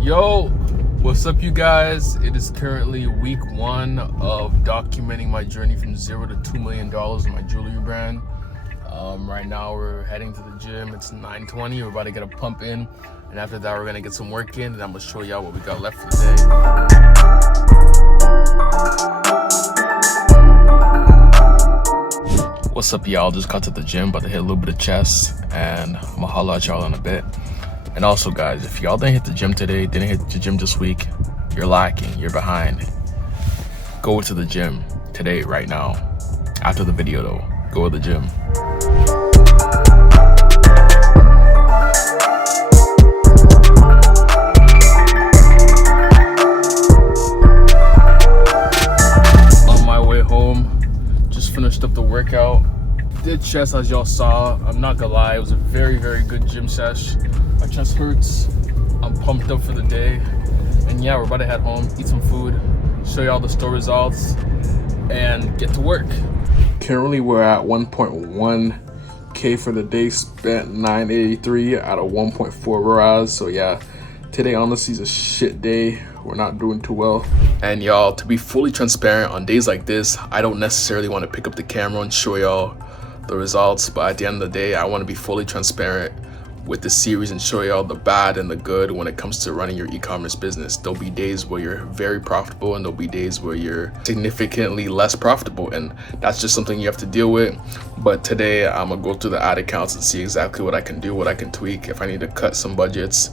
Yo, what's up you guys? It is currently week 1 of documenting my journey from $0 to $2 million in my jewelry brand. Right now we're heading to the gym. It's 9:20. We're about to get a pump in, and after that we're gonna get some work in, and I'm gonna show y'all what we got left for the day. What's up y'all? Just got to the gym, about to hit a little bit of chest, and I'm gonna holla at y'all in a bit. And also guys, if y'all didn't hit the gym today, didn't hit the gym this week, you're lacking, you're behind. Go to the gym today, right now. After the video though, go to the gym. On my way home, just finished up the workout. Did chest as y'all saw. I'm not gonna lie, it was a very good gym sesh. My chest hurts. I'm pumped up for the day. And yeah, we're about to head home, eat some food, show y'all the store results, and get to work. Currently we're at 1.1K for the day, spent 983 out of 1.4 RAS. So yeah, today honestly is a shit day. We're not doing too well. And y'all, to be fully transparent, on days like this, I don't necessarily want to pick up the camera and show y'all the results, but at the end of the day, I want to be fully transparent with the series and show y'all the bad and the good when it comes to running your e-commerce business. There'll be days where you're very profitable, and there'll be days where you're significantly less profitable, and that's just something you have to deal with. But today I'm gonna go through the ad accounts and see exactly what I can do, what I can tweak, if I need to cut some budgets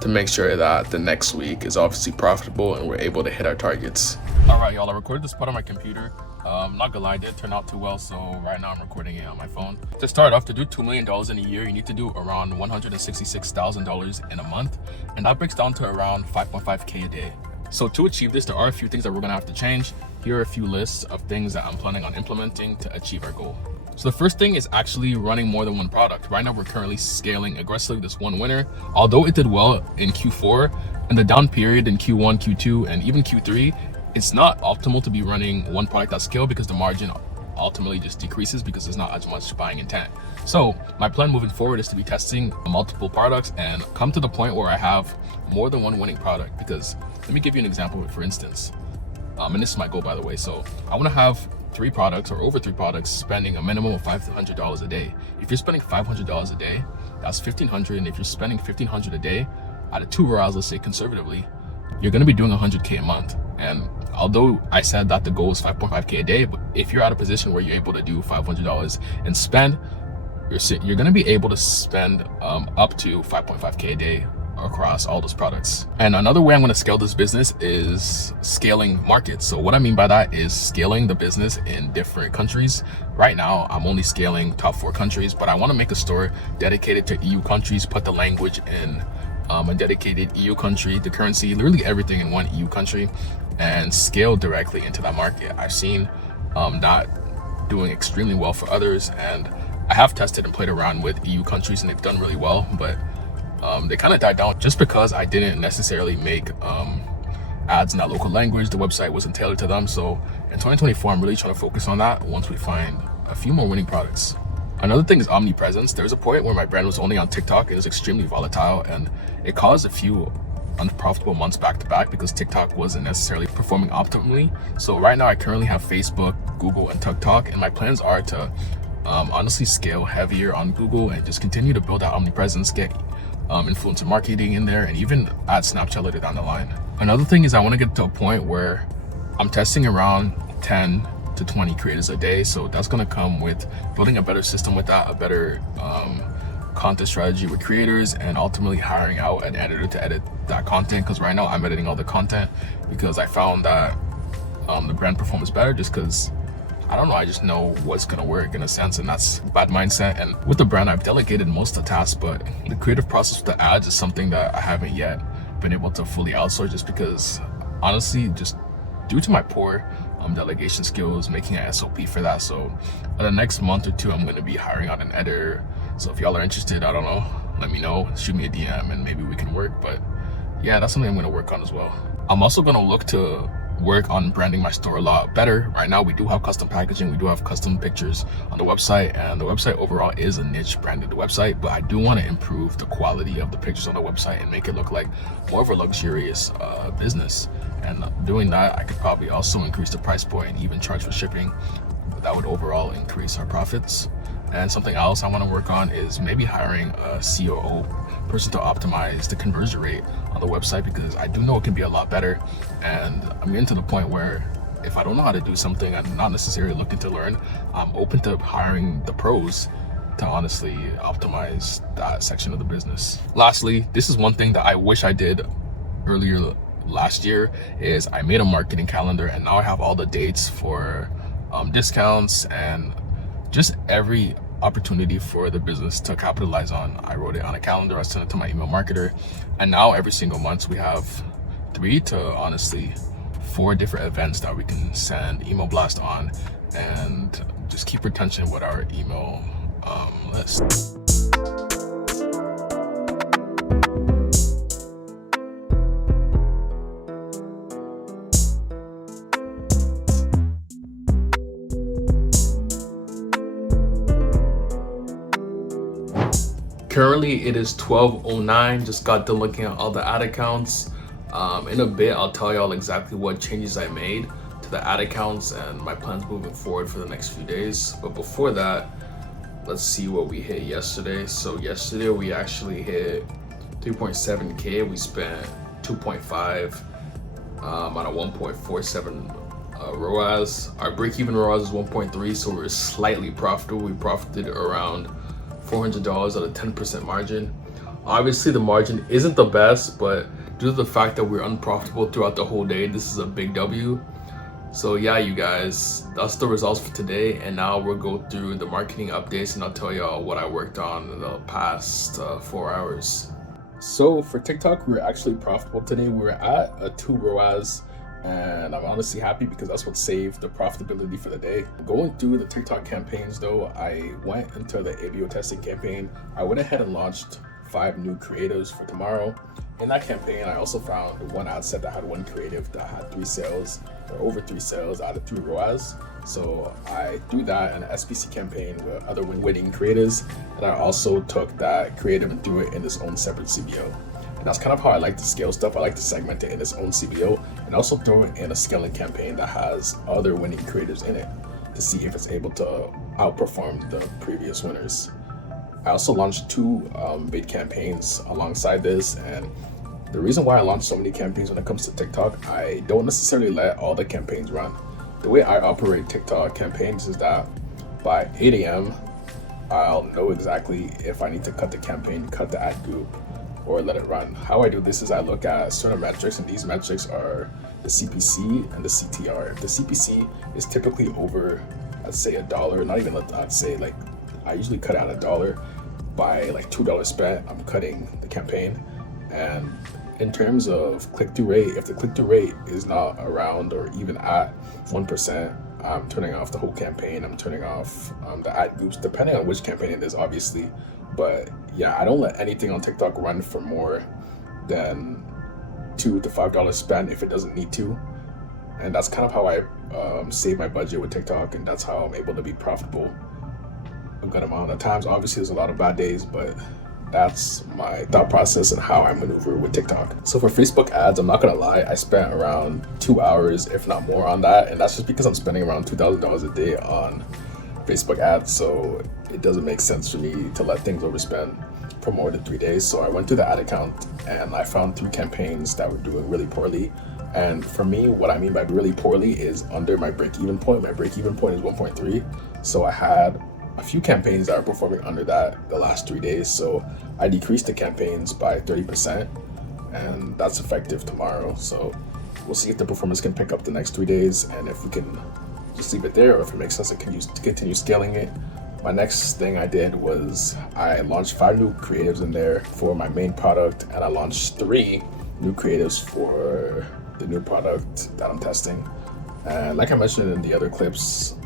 to make sure that the next week is obviously profitable and we're able to hit our targets. All right, y'all, I recorded this part on my computer. Not gonna lie, it didn't turn out too well, so right now I'm recording it on my phone. To start off, to do $2 million in a year, you need to do around $166,000 in a month, and that breaks down to around 5.5K a day. So to achieve this, there are a few things that we're gonna have to change. Here are a few lists of things that I'm planning on implementing to achieve our goal. So the first thing is actually running more than one product. Right now, we're currently scaling aggressively this one winner. Although it did well in Q4, in the down period in Q1, Q2, and even Q3, it's not optimal to be running one product at scale because the margin ultimately just decreases because there's not as much buying intent. So my plan moving forward is to be testing multiple products and come to the point where I have more than one winning product. Because let me give you an example, for instance, and this is my goal, by the way. So I want to have 3 products or over 3 products spending a minimum of $500 a day. If you're spending $500 a day, that's $1,500. And if you're spending $1,500 a day out of 2 RAs, let's say conservatively, you're going to be doing $100K a month. And although I said that the goal is 5.5K a day, but if you're at a position where you're able to do $500 and spend, you're going to be able to spend up to 5.5K a day across all those products. And another way I'm going to scale this business is scaling markets. So what I mean by that is scaling the business in different countries. Right now, I'm only scaling top 4 countries, but I want to make a store dedicated to EU countries, put the language in a dedicated EU country, the currency, literally everything in one EU country, and scale directly into that market. I've seen that doing extremely well for others, and I have tested and played around with EU countries and they've done really well, but they kind of died down just because I didn't necessarily make ads in that local language. The website wasn't tailored to them. So in 2024, I'm really trying to focus on that once we find a few more winning products. Another thing is omnipresence. There's a point where my brand was only on TikTok and it was extremely volatile, and it caused a few unprofitable months back to back because TikTok wasn't necessarily performing optimally. So right now I currently have Facebook, Google, and TikTok, and my plans are to honestly scale heavier on Google and just continue to build out omnipresence, get influencer marketing in there, and even add Snapchat later down the line. Another thing is I want to get to a point where I'm testing around 10 to 20 creators a day. So that's going to come with building a better system with that, a better content strategy with creators, and ultimately hiring out an editor to edit that content. Because right now I'm editing all the content because I found that the brand performance better just because I don't know, I just know what's gonna work in a sense, and that's bad mindset. And with the brand, I've delegated most of the tasks, but the creative process with the ads is something that I haven't yet been able to fully outsource, just because honestly, just due to my poor delegation skills, making an SOP for that. So in the next month or 2, I'm gonna be hiring out an editor. So if y'all are interested, I don't know, let me know, shoot me a DM and maybe we can work. But yeah, that's something I'm gonna work on as well. I'm also gonna look to work on branding my store a lot better. Right now we do have custom packaging, we do have custom pictures on the website, and the website overall is a niche branded website, but I do want to improve the quality of the pictures on the website and make it look like more of a luxurious business. And doing that, I could probably also increase the price point and even charge for shipping. That would overall increase our profits. And something else I want to work on is maybe hiring a COO person to optimize the conversion rate on the website, because I do know it can be a lot better. And I'm getting to the point where if I don't know how to do something, I'm not necessarily looking to learn. I'm open to hiring the pros to honestly optimize that section of the business. Lastly, this is one thing that I wish I did earlier last year, is I made a marketing calendar, and now I have all the dates for discounts and just every opportunity for the business to capitalize on. I wrote it on a calendar, I sent it to my email marketer, and now every single month we have 3 to honestly 4 different events that we can send email blast on and just keep retention with our email list. Currently it is 12:09. Just got done looking at all the ad accounts. In a bit I'll tell y'all exactly what changes I made to the ad accounts and my plans moving forward for the next few days. But before that, let's see what we hit yesterday. So yesterday we actually hit 3.7k. We spent 2.5 on a 1.47 ROAS. Our break-even ROAS is 1.3, so we're slightly profitable. We profited around $400 at a 10% margin. Obviously the margin isn't the best, but due to the fact that we're unprofitable throughout the whole day, this is a big W. So yeah, you guys, that's the results for today. And now we'll go through the marketing updates, and I'll tell y'all what I worked on in the past 4 hours. So for TikTok, we're actually profitable today. We're at a 2 ROAS, and I'm honestly happy because that's what saved the profitability for the day. Going through the TikTok campaigns though, I went into the ABO testing campaign. I went ahead and launched 5 new creatives for tomorrow. In that campaign, I also found one ad set that had 1 creative that had 3 sales or over 3 sales out of 3 ROAS. So I threw that in an SPC campaign with other winning creatives, and I also took that creative and threw it in its own separate CBO. And that's kind of how I like to scale stuff. I like to segment it in its own CBO and also throw it in a scaling campaign that has other winning creatives in it to see if it's able to outperform the previous winners. I also launched 2 big campaigns alongside this, and the reason why I launched so many campaigns when it comes to TikTok, I don't necessarily let all the campaigns run. The way I operate TikTok campaigns is that by 8 a.m. I'll know exactly if I need to cut the campaign, cut the ad group, or let it run. How I do this is I look at certain metrics, and these metrics are the CPC and the CTR. If the CPC is typically over, I'd say $1, not even, I'd say like, I usually cut out $1. By like $2 spent, I'm cutting the campaign. And in terms of click-through rate, if the click-through rate is not around or even at 1%, I'm turning off the whole campaign. I'm turning off the ad groups, depending on which campaign it is, obviously. But yeah, I don't let anything on TikTok run for more than $2 to $5 spent if it doesn't need to. And that's kind of how I save my budget with TikTok, and that's how I'm able to be profitable a good amount of times. Obviously, there's a lot of bad days, but that's my thought process and how I maneuver with TikTok. So for Facebook ads, I'm not gonna lie, I spent around 2 hours, if not more, on that, and that's just because I'm spending around $2,000 a day on Facebook ads. So it doesn't make sense for me to let things overspend for more than 3 days. So I went to the ad account and I found 3 campaigns that were doing really poorly. And for me, what I mean by really poorly is under my break-even point. My break-even point is 1.3. So I had a few campaigns that are performing under that the last 3 days. So I decreased the campaigns by 30%, and that's effective tomorrow. So we'll see if the performance can pick up the next 3 days, and if we can just leave it there, or if it makes sense to continue scaling it. My next thing I did was I launched 5 new creatives in there for my main product, and I launched 3 new creatives for the new product that I'm testing. And like I mentioned in the other clips,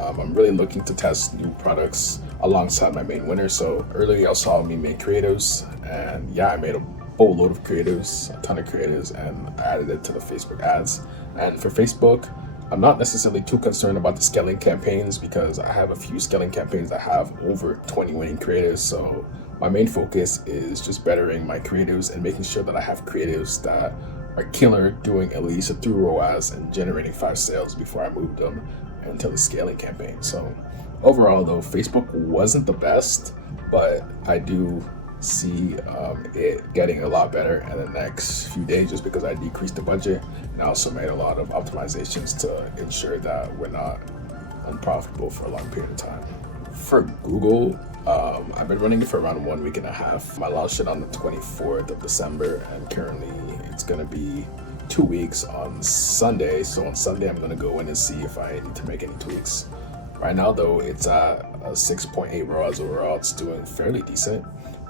I'm really looking to test new products alongside my main winner. So earlier y'all saw me make creatives, and yeah, I made boatload of creatives, a ton of creatives, and I added it to the Facebook ads. And for Facebook, I'm not necessarily too concerned about the scaling campaigns because I have a few scaling campaigns that have over 20 winning creatives. So my main focus is just bettering my creatives and making sure that I have creatives that are killer, doing at least a 3 ROAS and generating 5 sales before I move them into the scaling campaign. So overall though, Facebook wasn't the best, but I do see it getting a lot better in the next few days just because I decreased the budget, and I also made a lot of optimizations to ensure that we're not unprofitable for a long period of time. For Google, I've been running it for around 1.5 weeks. I launched it on the 24th of December, and currently it's going to be 2 weeks on Sunday. So on Sunday, I'm going to go in and see if I need to make any tweaks. Right now, though, it's at a 6.8 ROAS overall. It's doing fairly decent,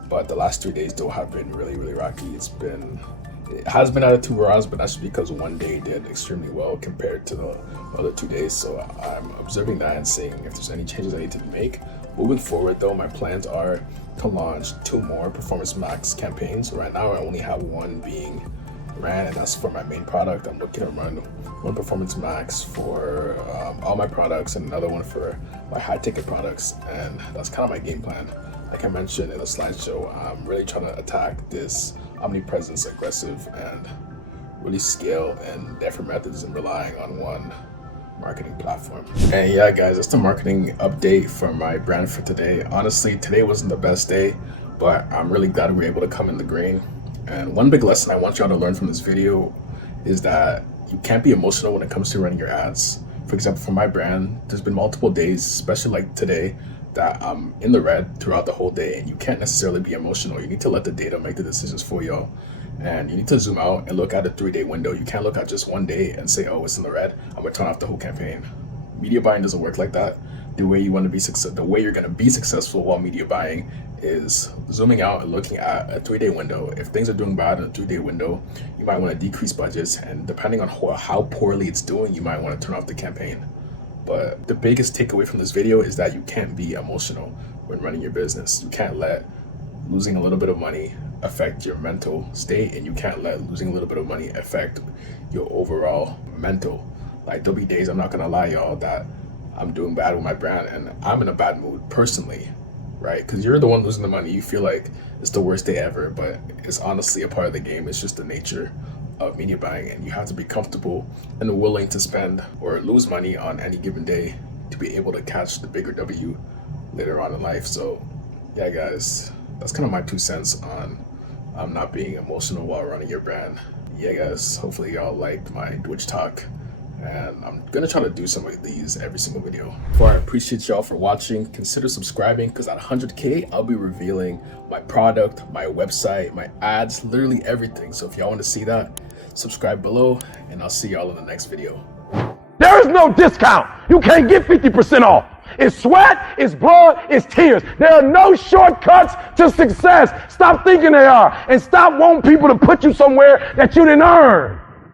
but the last 3 days, though, have been really, really rocky. It has been out of 2 ROAS, but that's because one day did extremely well compared to the other 2 days. So I'm observing that and seeing if there's any changes I need to make. Moving forward, though, my plans are to launch 2 more Performance Max campaigns. Right now, I only have one being ran, and that's for my main product. I'm looking to run one Performance Max for all my products and another one for my high ticket products, and that's kind of my game plan. Like I mentioned in the slideshow, I'm really trying to attack this omnipresence aggressive and really scale and different methods and relying on one marketing platform. And yeah guys, that's the marketing update for my brand for today. Honestly, today wasn't the best day, but I'm really glad we were able to come in the green. And one big lesson I want y'all to learn from this video is that you can't be emotional when it comes to running your ads. For example, for my brand, there's been multiple days, especially like today, that I'm in the red throughout the whole day, and you can't necessarily be emotional. You need to let the data make the decisions for y'all, and you need to zoom out and look at a 3-day window. You can't look at just one day and say, oh, it's in the red, I'm gonna turn off the whole campaign. Media buying doesn't work like that. The way you're gonna be successful while media buying is zooming out and looking at a 3-day window. If things are doing bad in a 3-day window, you might want to decrease budgets, and depending on how poorly it's doing, you might want to turn off the campaign. But the biggest takeaway from this video is that you can't be emotional when running your business. You can't let losing a little bit of money affect your mental state, and you can't let losing a little bit of money affect your overall mental. Like, there'll be days, I'm not gonna lie y'all, that I'm doing bad with my brand and I'm in a bad mood personally, right? Because you're the one losing the money. You feel like it's the worst day ever, but it's honestly a part of the game. It's just the nature of media buying, and you have to be comfortable and willing to spend or lose money on any given day to be able to catch the bigger W later on in life. So yeah guys, that's kind of my 2 cents on not being emotional while running your brand. Yeah guys, hopefully y'all liked my Twitch talk, and I'm gonna try to do some of these every single video. Before, I appreciate y'all for watching. Consider subscribing, because at 100K I'll be revealing my product, my website, my ads, literally everything. So if y'all want to see that, subscribe below, and I'll see y'all in the next video. There is no discount. You can't get 50% off. It's sweat, it's blood, it's tears. There are no shortcuts to success. Stop thinking they are, and stop wanting people to put you somewhere that you didn't earn.